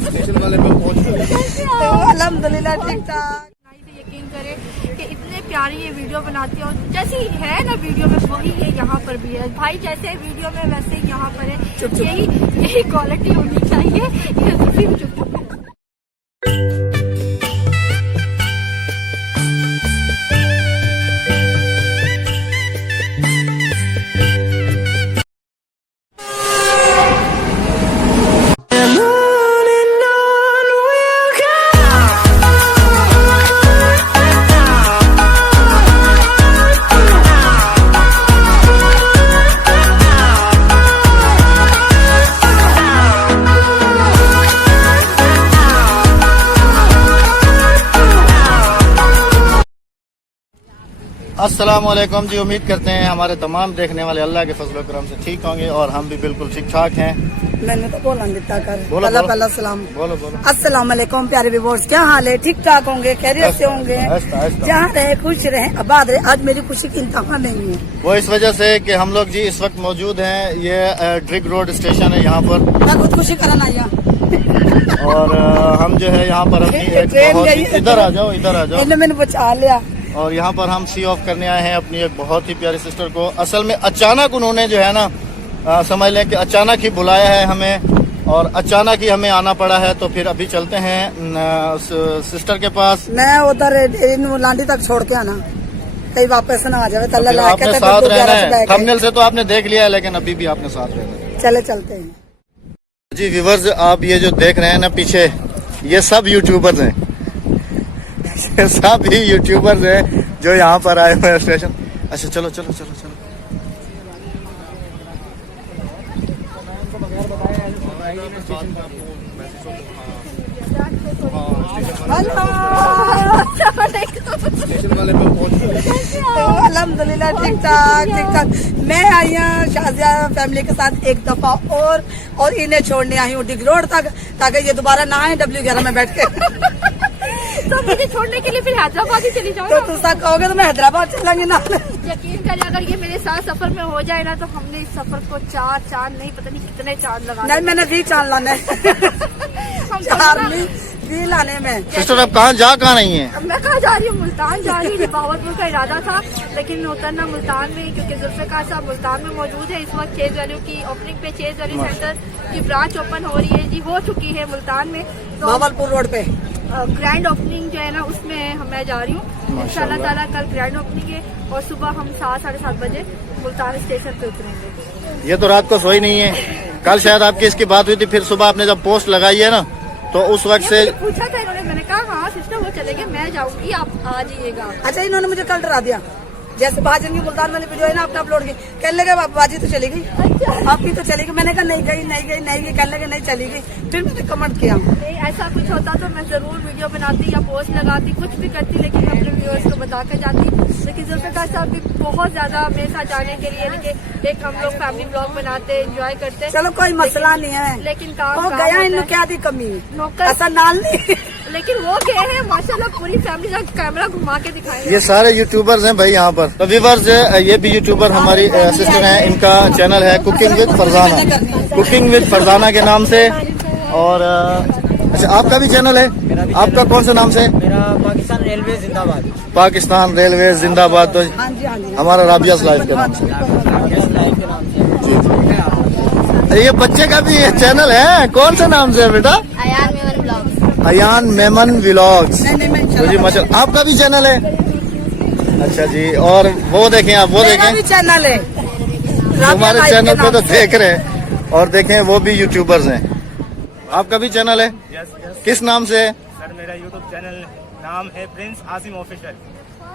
Station वाले पे पहुंच गए। अल्हम्दुलिल्लाह ठीक ठाक। यकीन करें कि इतने प्यारी ये वीडियो बनाती है, जैसी है ना वीडियो में वही ये यहाँ पर भी है भाई, जैसे वीडियो में वैसे ही यहाँ पर है। यही क्वालिटी होनी चाहिए। अस्सलाम वालेकुम जी। उम्मीद करते हैं हमारे तमाम देखने वाले अल्लाह के फजल करम से ठीक होंगे और हम भी बिल्कुल ठीक ठाक हैं। मैंने तो बोला कर बोलो, पहला बोलो। पहला सलाम। बोलो बोलो। अस्सलाम वालेकुम प्यारे व्यूअर्स, क्या हाल है? ठीक ठाक होंगे, खैरियत से होंगे, जहाँ रहे खुश रहे, आबाद रहे। आज मेरी खुशी की इंतहा नहीं है, वो इस वजह से कि हम लोग जी इस वक्त मौजूद हैं, ये ड्रिग रोड स्टेशन है यहाँ पर, मैं खुद खुशी करना आया। और हम जो है यहाँ पर अपनी एक ट्रेन बहुत गई ही- इधर आ जाओ, इधर आ जाओ। इन्हें मैंने बचा लिया। और यहाँ पर हम सी ऑफ करने आए हैं अपनी एक बहुत ही प्यारी सिस्टर को। असल में अचानक उन्होंने जो है ना समझ लें कि अचानक ही बुलाया है हमें और अचानक ही हमें आना पड़ा है। तो फिर अभी चलते हैं सिस्टर के पास। मैं उधर लांडी तक छोड़ के आना, कहीं वापस ना आ जाए। तो फिर आपने साथ रहना है। थंबनेल से तो आपने देख लिया है, लेकिन अभी भी आपने साथ रहना है। चले चलते हैं जी व्यूवर्स, आप ये जो देख रहे हैं ना पीछे, ये सब यूट्यूबर्स हैं। ये सब ही यूट्यूबर्स हैं जो यहाँ पर आए हुए हैं स्टेशन। अच्छा चलो चलो चलो चलो। स्टेशन वाले पे पहुंच गए। अल्हम्दुलिल्लाह ठीक ठाक। मैं आई हूँ शाजिया फैमिली के साथ एक दफा और इन्हें छोड़ने आई हूँ डिग रोड तक, ताकि ये दोबारा ना आए W11 में बैठ के। तो मुझे छोड़ने के लिए फिर हैदराबाद ही चली जाओ तो ना। तुम सब कहोगे तो मैं हैदराबाद चलेंगे ना। यकीन करें अगर ये मेरे साथ सफर में हो जाए ना, तो हमने इस सफर को 4 चांद नहीं पता नहीं कितने चांद लगा नहीं, मैंने भी चांद लाने हम चार भी लाने में। सिस्टर अब कहाँ नहीं है? मैं कहाँ जा रही हूँ? मुल्तान जा रही हूँ। बहावलपुर का इरादा था, लेकिन उतरना मुल्तान में, क्योंकि जुल्फ़िकार साहब मुल्तान में मौजूद है इस वक्त। चेज वैल्यू की ओपनिंग पे चेज वैल्यू सेंटर की ब्रांच ओपन हो रही है जी, हो चुकी है मुल्तान में। तो बहावलपुर रोड पे ग्रैंड ओपनिंग जो है ना, उसमें मैं जा रही हूँ इंशाल्लाह ताला। कल ग्रैंड ओपनिंग है और सुबह हम 7 साढ़े 7 बजे मुल्तान स्टेशन पे उतरेंगे। ये तो रात को सोई नहीं है। कल शायद आपकी इसकी बात हुई थी, फिर सुबह आपने जब पोस्ट लगाई है ना, तो उस वक्त से पूछा था इन्होंने, मैंने कहा हाँ सिस्टर वो चलेंगे, मैं जाऊंगी, आप आ जाइएगा। अच्छा, इन्होंने मुझे कल डरा दिया। जैसे बाजन की मुल्तान वाली वीडियो है ना, आपने अपलोड की, कहने लगे बाजी तो चली गई, आपकी तो चली गई। मैंने कहा नहीं गई नहीं गई नहीं गई, कहने लगे नहीं चली गई। फिर मैंने कमेंट किया, नहीं ऐसा कुछ होता तो मैं जरूर वीडियो बनाती या पोस्ट लगाती, कुछ भी करती, लेकिन मैं अपने व्यूअर्स को बता कर जाती। लेकिन जुल्फ़िकार साहब भी बहुत ज्यादा मेरे साथ जाने के लिए, लेकिन एक हम लोग फैमिली ब्लॉग बनाते एंजॉय करते। चलो कोई मसला नहीं है, लेकिन काम वो गया, इन्हें क्या थी कमी, नौकर ऐसा नाल नहीं। लेकिन वो गए हैं माशाल्लाह, पूरी फैमिली का कैमरा घुमा के दिखाएंगे। ये सारे यूट्यूबर्स हैं भाई यहाँ पर। तो व्यूवर्स, ये भी यूट्यूबर हमारी सिस्टर हैं, इनका चैनल है cooking with Farzana, cooking with Farzana के नाम से। और अच्छा, आपका भी चैनल है? आपका कौन से नाम से? मेरा पाकिस्तान रेलवे जिंदाबाद। पाकिस्तान रेलवे जिंदाबाद। तो हाँ जी हाँ जी, हमारा राबियास लाइफ के नाम से। लाइफ के नाम से। ये बच्चे का भी चैनल है, कौन से नाम से है बेटा? अयान मेमन ब्लॉग। अयान मेमन व्लॉग्स। नहीं नहीं, मैं जी माशाल्लाह, आपका भी चैनल है? अच्छा जी, और वो देखें आप, वो मेरा भी देखें चैनल है, हमारे चैनल पे तो देख रहे हैं, और देखें वो भी यूट्यूबर्स हैं। आपका भी चैनल है? किस नाम से है? सर मेरा यूट्यूब चैनल नाम है Prince Asim official.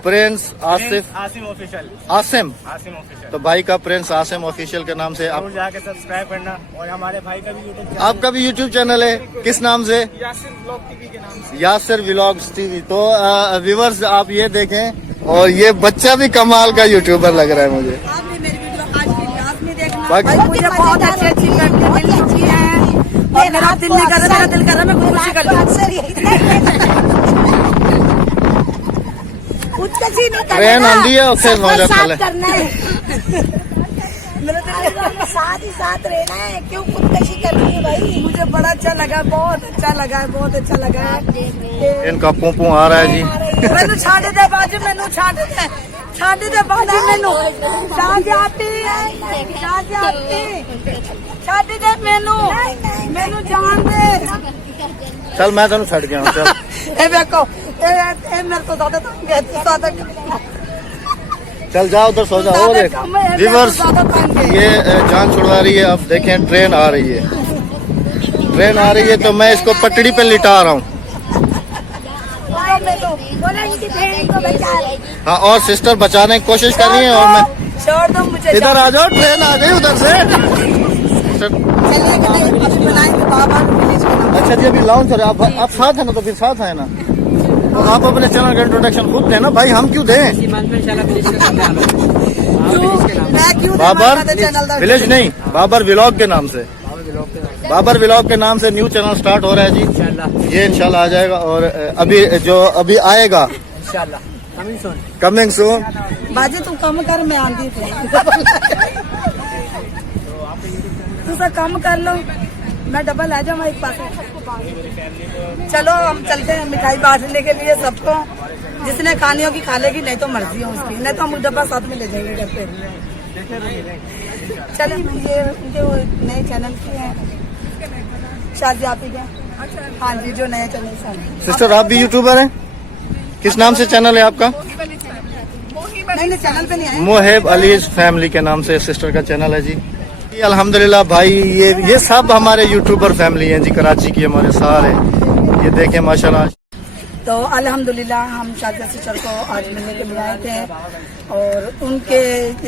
Prince Asif Asim official. Asim. Asim official. तो भाई का प्रिंस आसिम ऑफिशियल के नाम से जरूर जाके सब्सक्राइब करना। और हमारे भाई का भी यूट्यूब आपका भी यूट्यूब चैनल है, किस नाम से? यासिर ब्लॉग टीवी के नाम से। Yasir vlogs TV. तो व्यूवर्स आप ये देखें, और ये बच्चा भी कमाल का यूट्यूबर लग रहा है मुझे। आपने मेरी वीडियो आज की लाजमी देखना। बाकी- भाई मुझे बहुत अच्छी अच्छी दिल अच्छी है, और मेरा दिल नहीं कर रहा, मेरा दिल कर रहा है मैं खुदकुशी कर ट्रेन आंधी है, उससे मौजा खा ले। मेरे दिल साथ ही साथ रहना है, क्यों खुदकशी करनी है भाई। मुझे बड़ा अच्छा लगा, बहुत अच्छा लगा है, बहुत अच्छा लगा है। इनका पोंपू आ रहा है जी। मैनू छाड़ दे बाजी, मैनू छाड़ दे, छाड़ दे बाजी, मैनू छाड़ जाती, छाड़ जाती, छाड़ दे मैनू, मैनू जान दे। चल मैं तेन छड़ गया हूं, चल। ए देखो, ए मेरे को ज्यादा तंग है, ज्यादा चल जाओ उधर सो जाओ। देख व्यूअर्स, ये जान छुड़वा रही है। अब देखें ट्रेन आ रही है, ट्रेन आ रही है तो मैं इसको पटड़ी पे लिटा रहा हूँ। हाँ, और सिस्टर बचाने की कोशिश कर रही है और मैं छोड़ दो मुझे। इधर आ जाओ, ट्रेन आ गई उधर से। चलिए अभी बनाएंगे बाबा विलेज का नाम। अच्छा जी, अभी लॉन्च हो रहा है। आप साथ है ना, तो फिर साथ है ना। तो आप अपने चैनल का इंट्रोडक्शन खुद दें ना भाई, हम क्यों दें। मैं क्यों बाबर विलेज नहीं, बाबर व्लॉग के नाम से, बाबर व्लॉग के नाम से न्यू चैनल स्टार्ट हो रहा है जी। ये इंशाल्लाह आ जाएगा। और अभी आएगा कमिंग सून। बाजी तू कम कर, मैं आंधी थी। तू सब कम कर लो, मैं डबल आ जाऊँ एक पास। चलो हम चलते हैं मिठाई बांटने के लिए सबको। जिसने खानी होगी खा लेगी, नहीं तो मर्जी है उसकी, नहीं तो हम डब्बा साथ में ले जाएंगे घर पे। चले, ये उनके वो नए चैनल की है, शादी आप ही क्या। हाँ जी, जो नया चैनल शादी। सिस्टर आप भी यूट्यूबर हैं? किस नाम से चैनल है आपका? नहीं चैनल पे नहीं है, मोहेब अलीज फैमिली के नाम से सिस्टर का चैनल है जी। अल्हम्दुलिल्लाह भाई, ये सब हमारे यूट्यूबर फैमिली हैं जी, कराची की हमारे सारे। ये देखें माशाल्लाह। तो अल्हम्दुलिल्लाह हम शादी सिस्टर को आज मिलने के लिए आए थे और उनके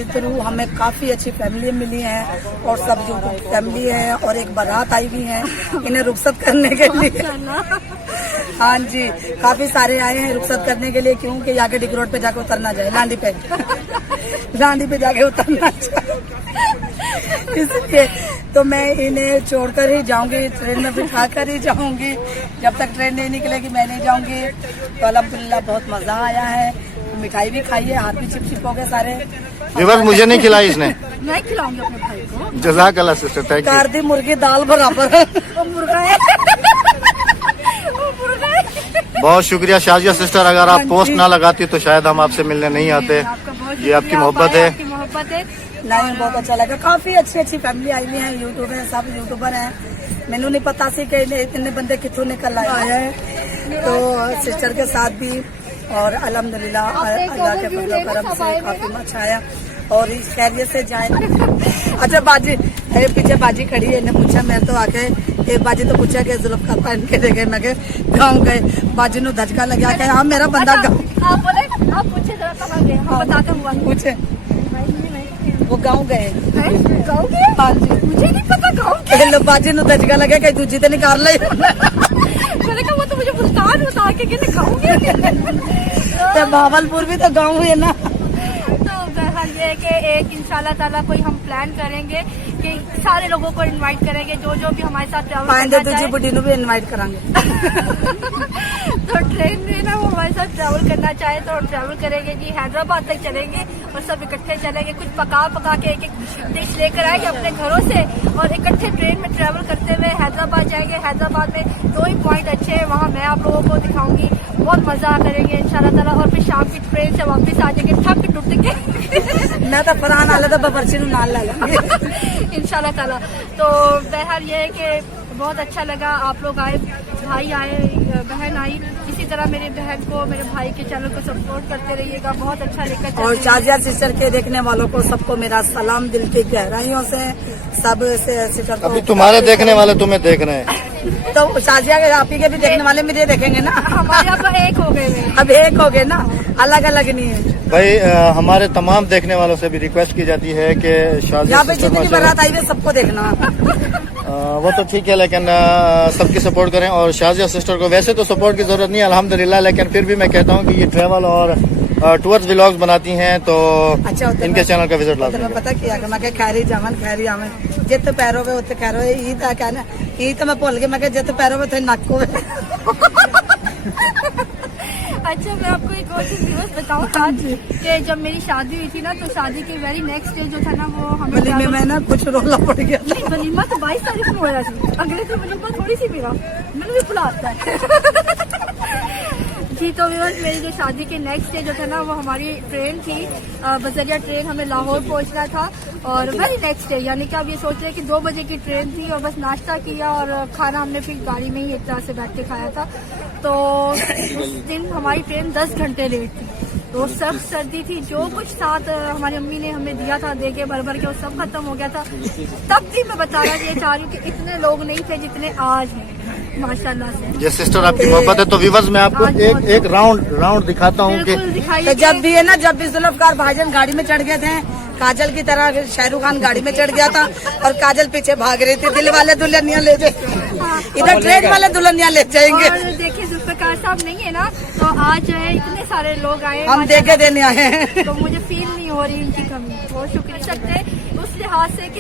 थ्रू हमें काफी अच्छी फैमिली मिली है और सब जो फैमिली है और एक बारात आई हुई है इन्हें रुखसत करने के लिए। हाँ जी, काफी सारे आए हैं रुखसत करने के लिए, क्योंकि यहाँ के डिग रोड पे जाके उतरना जाए, लांडी पे लांडी पे जाके उतरना चाहिए, इसलिए तो मैं इन्हें छोड़कर ही जाऊंगी, ट्रेन में बिठा कर ही जाऊंगी। जब तक ट्रेन नहीं निकलेगी मैं नहीं जाऊंगी। तो अल्हम्दुलिल्लाह बहुत मजा आया है, मिठाई भी खाई है, हाथ भी चिप हो गए सारे। विवर मुझे नहीं खिलाई इसने। मैं खिलाऊंगी अपने भाई को। जज़ाकल्लाह सिस्टर, थैंक यू। कार दी मुर्गी दाल बराबर। वो मुर्गा है, वो मुर्गा है। बहुत शुक्रिया शाजिया सिस्टर, अगर आप पोस्ट ना लगाती तो शायद हम आपसे मिलने नहीं आते। ये आपकी मोहब्बत है। आपकी मोहब्बत है। नहीं, बहुत अच्छा लगा। काफी अच्छी अच्छी फैमिली आई हुई है, यूट्यूबर है, सब यूट्यूबर हैं। मैनू नहीं पता सी कि इतने बंदे कितों निकल आए हैं। तो सिस्टर के साथ भी और अल्हम्दुलिल्लाह अल्लाह के फजल करम से काफी अच्छा आया और इस खैरियत से जाए। अच्छा बाजी, अरे पीछे बाजी खड़ी है, इन्हें पूछा, मैं तो आके एक बाजी तो पूछा कि जुल्फ़कार पहन के देखे, मैं गाँव गए। बाजी ने धचका लगा के हाँ मेरा बंदा गाँव। आप बोले, आप पूछे जरा कहाँ गए, हम बताते हुआ पूछे वो गाँव गए। गाँव गए? हाँ जी, मुझे नहीं पता गाँव के। बाजी ने धचका लगा कहीं दूजी तो निकाल ली। मैंने कहा वो तो मुझे मुल्तान बता के कहने गाँव गए। तो भावलपुर भी तो गाँव है ना। तो बहरहाल ये है कि एक इंशाल्लाह ताला कोई हम प्लान करेंगे कि सारे लोगों को इनवाइट करेंगे जो भी हमारे साथ ट्रैवल पाएंगे करना तुझे चाहे। बुढ़ी भी इनवाइट करांगे। तो ट्रेन में ना वो हमारे साथ ट्रैवल करना चाहे तो ट्रैवल करेंगे जी, हैदराबाद तक चलेंगे और सब इकट्ठे चलेंगे। कुछ पका के एक डिश लेकर आएंगे अपने घरों से और इकट्ठे ट्रेन में ट्रैवल करते हुए हैदराबाद जाएंगे। हैदराबाद में 2 ही पॉइंट अच्छे हैं, वहाँ मैं आप लोगों को दिखाऊंगी। बहुत मजा करेंगे इंशाल्लाह ताला और फिर शाम की ट्रेन से वापस आ जाएंगे थक टूट के। मैं तो फरहान आला तो बबरची नाल ला लेंगे इंशाल्लाह ताला। तो बहरहाल ये है कि बहुत अच्छा लगा, आप लोग आए, भाई आए, बहन आई। इसी तरह मेरी बहन को, मेरे भाई के चैनल को सपोर्ट करते रहिएगा, बहुत अच्छा लेकर और शाजिया सिस्टर के देखने वालों को सबको मेरा सलाम दिल की गहराइयों से। सब से सिस्टर को अभी तुम्हारे देखने वाले तुम्हें देख रहे हैं, तो शाजिया के आप ही के भी देखने वाले मुझे देखेंगे ना। हमारे यहाँ तो एक हो गए हैं। अब एक हो गए ना, अलग अलग नहीं है। भाई हमारे तमाम देखने वालों से भी रिक्वेस्ट की जाती है कि शाजिया यहाँ पे सिस्टर जितनी बारात आई है सबको देखना। वो तो ठीक है, लेकिन सबकी सपोर्ट करें। और शाजिया सिस्टर को वैसे तो सपोर्ट की जरूरत नहीं है अल्हम्दुलिल्लाह, लेकिन फिर भी मैं कहता हूँ कि ये ट्रैवल और टूर्स व्लॉग्स बनाती हैं तो अच्छा इनके चैनल का विजिट लाजमी मैं पता किया मैं खैरी जावन खैरी आवे जित पैरों में उत्ते खैरो ई तो कहना ई तो मैं भुल गई, मैं जित पैरों में थे नक हो। अच्छा, मैं आपको एक और चीज दिवस बताऊँ आज कि जब मेरी शादी हुई थी ना, तो शादी के वेरी नेक्स्ट डे जो था ना, वो हमें वलीमे में ना कुछ रोला पड़ गया था। नहीं, वलीमा तो 22 तारीख को हो रहा था, अगले दिन वलीमा थोड़ी सी मेरा, मैंने भी बुला आता है। जी, तो मेरी जो शादी के नेक्स्ट डे जो था ना, वो हमारी ट्रेन थी, बजरिया ट्रेन, हमें लाहौर पहुंचना था। और वेरी नेक्स्ट डे, यानी कि आप ये सोच रहे हैं कि 2 बजे की ट्रेन थी और बस नाश्ता किया और खाना हमने फिर गाड़ी में ही एक तरह से बैठ के खाया था। तो उस दिन हमारी ट्रेन 10 घंटे लेट थी, तो सब सर्दी थी, जो कुछ साथ हमारी अम्मी ने हमें दिया था दे के भर भर के, वो सब खत्म हो गया था। तब भी मैं बताना ये चाह रही हूँ कि इतने लोग नहीं थे जितने आज हैं, माशाल्लाह से। ये सिस्टर आपकी मोहब्बत है। तो व्यूअर्स मैं आपको एक राउंड दिखाता हूँ कि तो जब भी है ना, जब भी जुल्फकार भाईजान गाड़ी में चढ़ गए थे, काजल की तरह शाहरुख खान गाड़ी में चढ़ गया था और काजल पीछे भाग रही थी, दिल वाले दुल्हनिया ले जाए, इधर ट्रेन वाले दुल्हनिया ले जाएंगे। और देखिए जुल्फकार साहब नहीं है ना, तो आज जो है इतने सारे लोग आए, हम देखे देने आए हैं। तो मुझे फील नहीं हो रही इनकी कमी। बहुत शुक्रिया सकते उस लिहाज से कि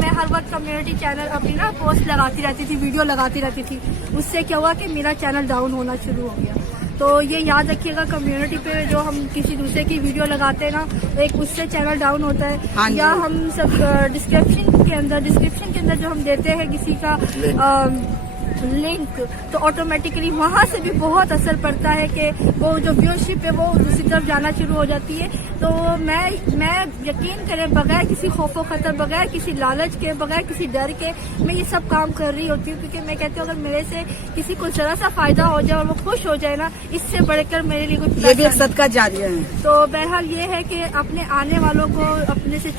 मैं हर वक्त कम्युनिटी चैनल अपनी ना पोस्ट लगाती रहती थी, वीडियो लगाती रहती थी, उससे क्या हुआ कि मेरा चैनल डाउन होना शुरू हो गया। तो ये याद रखिएगा, कम्युनिटी पे जो हम किसी दूसरे की वीडियो लगाते हैं ना, एक उससे चैनल डाउन होता है। या हम सब डिस्क्रिप्शन के अंदर जो हम देते हैं किसी का लिंक, तो ऑटोमेटिकली वहाँ से भी बहुत असर पड़ता है कि वो जो व्यूअरशिप है वो दूसरी तरफ जाना शुरू हो जाती है। तो मैं यकीन करें, बगैर किसी खौफो खतर, बगैर किसी लालच के, बगैर किसी डर के मैं ये सब काम कर रही होती हूँ, क्योंकि मैं कहती हूँ अगर मेरे से किसी को जरा सा फायदा हो जाए और वो खुश हो जाए ना, इससे बढ़कर मेरे लिए कुछ ये भी एक सदका जारिया है। तो बहरहाल ये है कि अपने आने वालों को, अपने से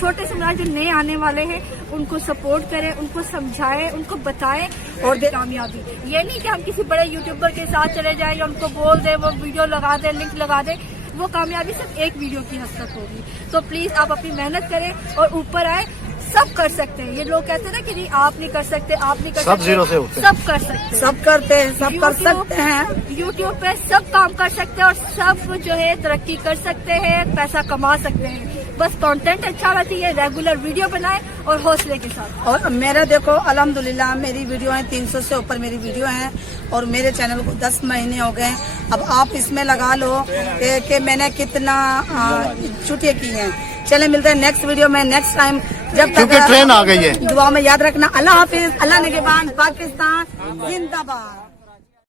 छोटे समाज जो नए आने वाले हैं, उनको सपोर्ट करें, उनको समझाएं, उनको बताएं और कामयाबी। ये नहीं कि हम किसी बड़े यूट्यूबर के साथ चले जाएं या उनको बोल दें, वो वीडियो लगा दें, लिंक लगा दें, वो कामयाबी सिर्फ एक वीडियो की हद तक होगी। तो प्लीज आप अपनी मेहनत करें और ऊपर आए। सब कर सकते हैं। ये लोग कहते हैं ना कि नहीं आप नहीं कर सकते, आप नहीं कर सकते, सब जीरो से उठते हैं। सब कर सकते हैं, सब करते हैं, सब कर सकते हैं। यूट्यूब पे सब काम कर सकते हैं और सब जो है तरक्की कर सकते हैं, पैसा कमा सकते हैं। बस कंटेंट अच्छा रहती है, रेगुलर वीडियो बनाए और हौसले के साथ। और मेरा देखो अल्हम्दुलिल्लाह मेरी वीडियो है 300 से ऊपर मेरी वीडियो है और मेरे चैनल को 10 महीने हो गए। अब आप इसमें लगा लो कि मैंने कितना छुट्टियाँ की हैं। चले मिलते हैं नेक्स्ट वीडियो में नेक्स्ट टाइम, जब क्योंकि ट्रेन आ गई है। दुआ में याद रखना। अल्लाह हाफिज, अल्लाह निगहबान, पाकिस्तान जिंदाबाद।